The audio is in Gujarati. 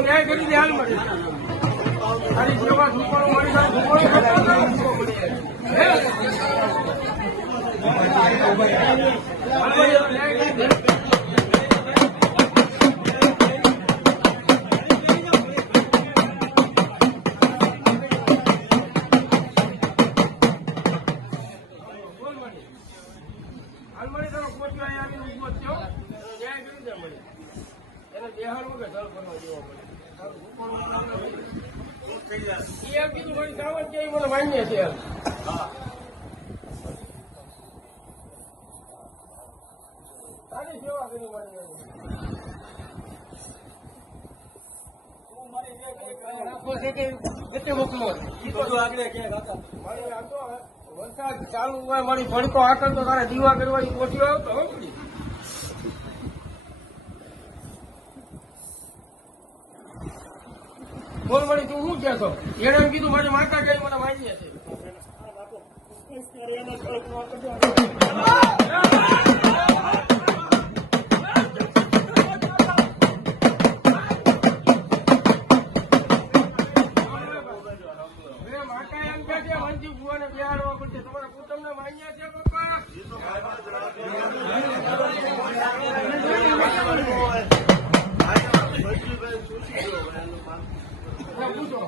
ન્યાય કરી દે હાલ મળે તારી સેવા સુપારો મારી સાથે હાલમારી તારો કોચો અહીંયા આવીને ઉભો થયો ન્યાય કરી દે મને એને દેહાડ વગર સર કરવા દેવો પડે એમ કીધું મારી સાવજ કે મને માન્ય છે સારી સેવા કરી મારી રાખો છે કે કેટલે મોકલો આગળ ક્યાં હતા મારી આ તો વરસાદ ચાલુ હોય મારી ભડકો આકર તો તારે દીવા કરવાની કોઠીઓ આવતો બોલ મળી તું શું કહેશો એને એમ કીધું મારી માતા કઈ મને માન્ય છે માતા એમ કે છે વંજી ભુવાને બિહાડવા પડશે તમારા કુટુંબને માન્ય છે પપ્પા પૂછો